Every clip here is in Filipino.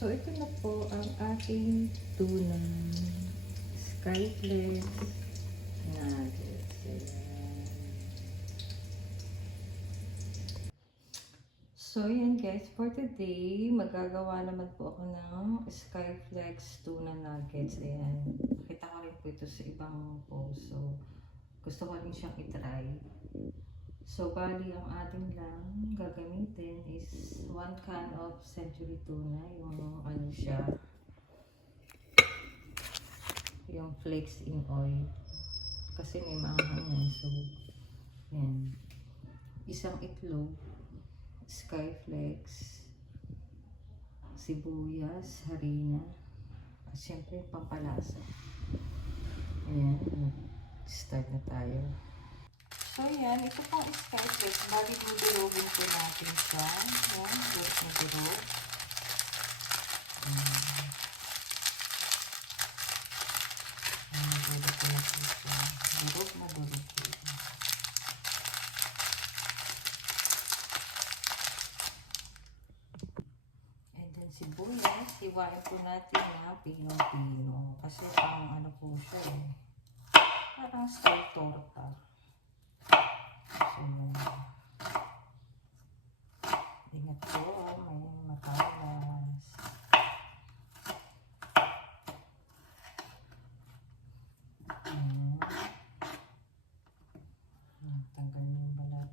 So, ito na po ang ating tuna. Skyflex nuggets. Ayan. So, yan guys. For today, magagawa naman po ako ng Skyflex tuna nuggets. Ayan. Nakita ko rin po ito sa ibang post. So, gusto ko rin siyang itry. So, bali ang ating lang gagamitin is 1 can of century tuna. Yung ano siya, yung flakes in oil. Kasi may maanghang yan. So, yan. Isang itlog, Skyflex, sibuyas, harina, at syempre pampalasa. Ayan. Start na tayo. So, yan. Ito pong Skyflex. Bali, dudurugin po natin siya. Yan. Durog na durog. Durog po natin siya. Durog na durog po. And then, sibuyas. Hiwain po natin na pinong-pino. Kasi parang ano po siya eh. Parang style torta. So, ingat po, may matalas. Tanggal niyo yung balat.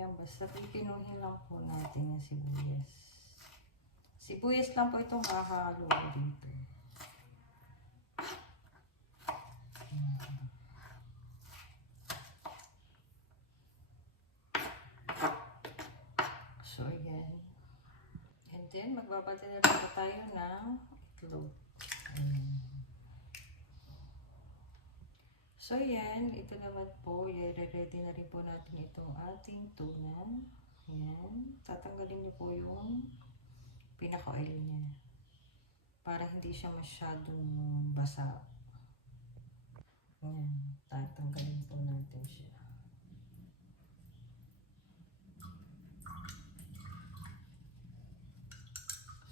Yan, basta pipinuhin lang po natin yung sibuyas. Sibuyas lang po itong hahalo dito. So, yan. And then, magbabati na rin tayo ng itlog. So, yan. Ito naman po. I-ready na rin po natin itong ating tuna. Yan. Tatanggalin niyo po yung pinaka-oil niya. Para hindi siya masyadong basa. Yan. Tatanggalin po natin siya.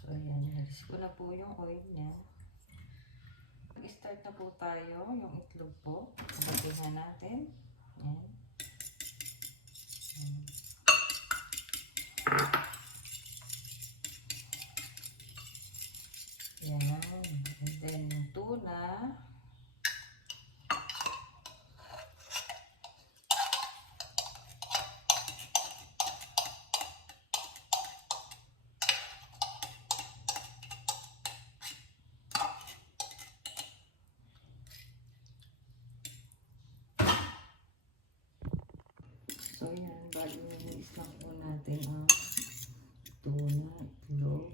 So, ayan. Nalis ko na po yung oil niya. Mag-start na po tayo. Yung itlog po. Batiin na natin. Ayan. Ayan. And then, yung tuna. So, yan. Bali, nilis lang po natin ang tuna, itlog.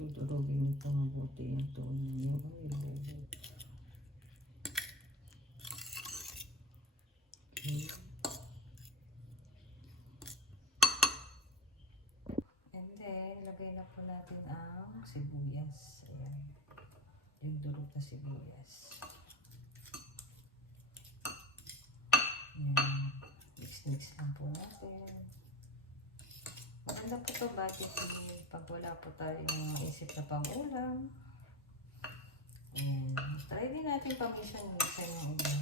Tudurugin ito mabuti yung tuna niyo. Okay. And then, lagay na po natin ang sibuyas. Ayan. Yung durog na sibuyas. Ayan. Mix-mix lang po natin. Maganda po ito bakit pag wala po tayong isip na pang-ulam. Ayan. Try din natin pamisan-misan yung iba.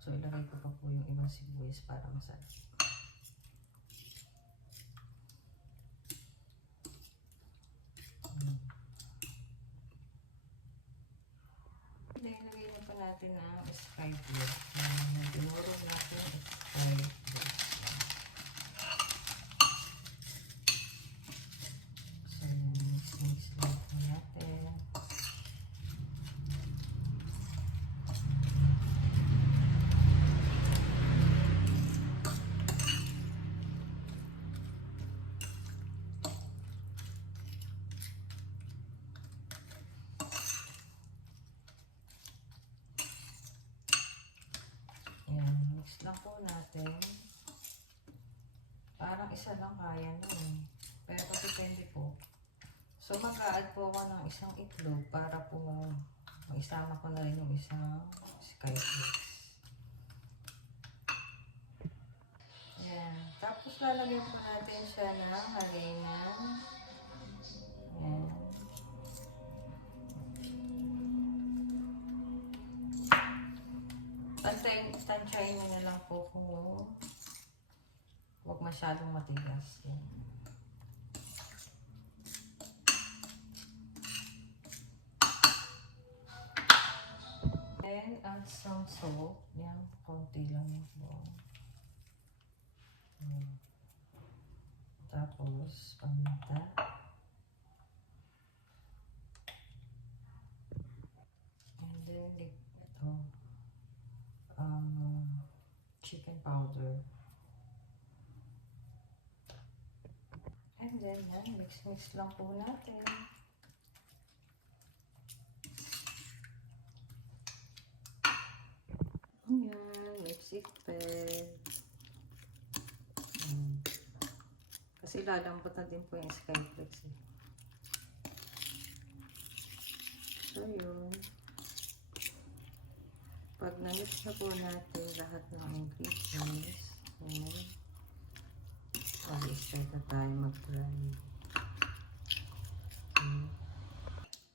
So, ilagay ko pa po yung ibang sibuyas para masarap. Ilagay na po natin ang Skyflex. Dinurog natin Skyflex. So, mix lang po natin. Ayan, mix lang po natin. Parang isa lang kaya nun. Pero depende po. So mag-a-add po ako ng isang itlog para po maisama ko na rin yung isang skyflakes. Yan. Tapos lalagyan po natin siya ng harina. Yan. Tansyahin nyo na lang po kung huwag masyadong matigas. Yan. And add some salt. Yan, konti lang yun po. Yan. Tapos, paminta. And then, ito, chicken powder. And then, yan, mix-mix lang po natin. Ayan, mix it well. Kasi lalambot na din po yung skyflakes. So, yun. Pag na-mix na po natin lahat ng ingredients, ayan, mag-start na tayo mag-fry.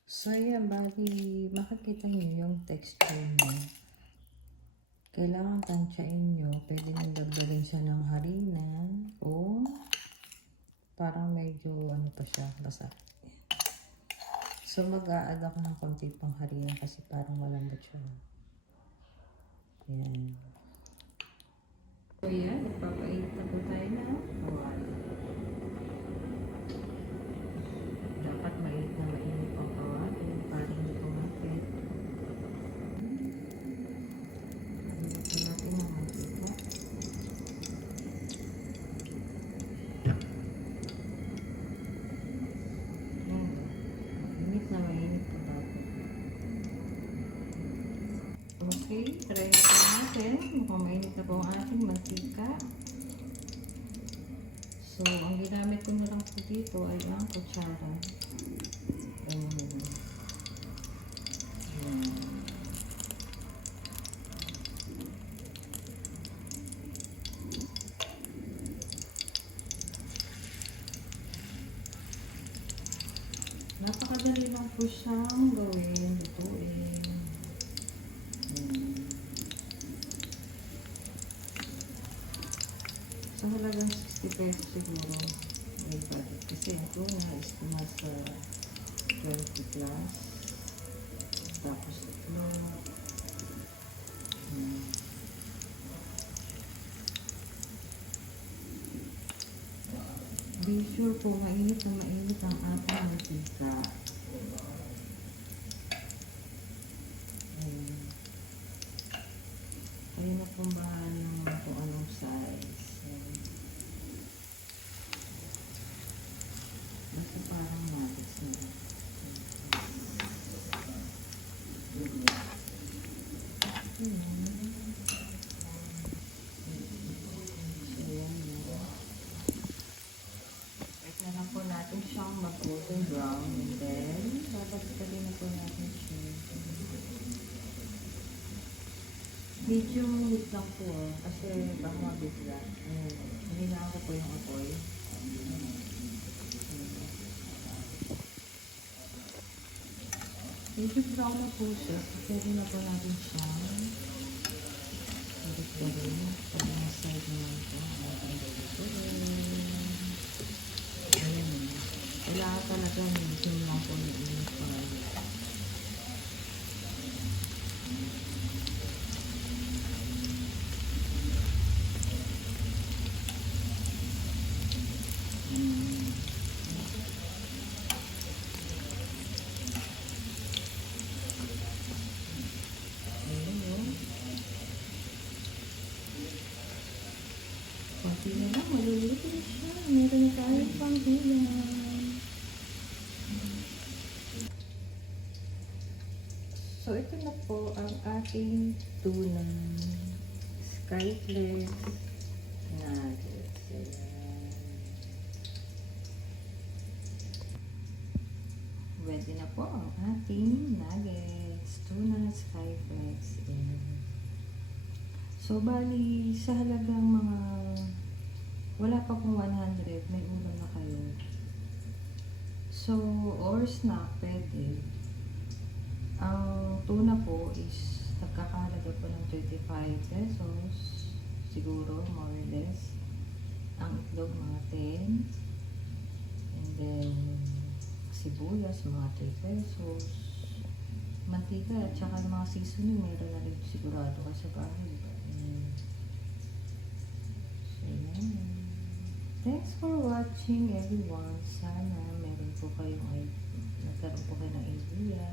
So, ayan, bali, makikita nyo yung texture nyo. Kailangan tansyain nyo. Pwede nyo dagdagan siya ng harina o parang medyo ano pa siya, basa. So mag-a-add ako ng konti pang harina kasi parang malambot siya. Yan. So yan, nagpapainit na po tayo na kawali. Dapat mainit na mainit pang kawali para hindi kumapit. Hinapin natin ang mantika. Okay, try ito natin. Mukhang mainit na po ang ating mantika. So, ang ginamit ko na lang po dito ay ang kutsara. Napakadali lang po siyang gawin. Lutuin. So, halagang 60 pesos siguro may budget. Kasi ito na is nasa 20 plus. Tapos ito. Be sure po mainit na mainit ang ating mantika. Ayun na pong bahala naman kung anong size. Basta parang matis na. Wait na lang po natin siyang mag-golden brown. And then, babagtagin na po natin siya. Medium heat lang po kasi baka mabigla. Hinahan ko po yung apoy. Medyo brown na po siya. Pwede na po natin siya. Pwede pa rin. Pwede na side naman po. Kailangan talaga medium lang po yung init pa. Konti na lang, maluluto na siya. Meron na tayo pang gulay. So, ito na po ang ating tuna skyflakes nuggets. Ayan. ready na po ang ating nuggets. Tuna Skyflex. Ayan. So, bali, sa halagang mga wala pa pong 100, may ulam na kayo. So, or snack, pwede. Ang tuna po is nagkakahalaga po ng 25 pesos. Siguro, more or less. Ang itlog, mga 10. And then, sibuyas, mga 3 pesos. Mantika, at saka yung mga seasoning, meron na rin sigurado ka sa bahay. So, yan. Thanks for watching, everyone. Sana meron po kayong nagkaroon po kayo ng idea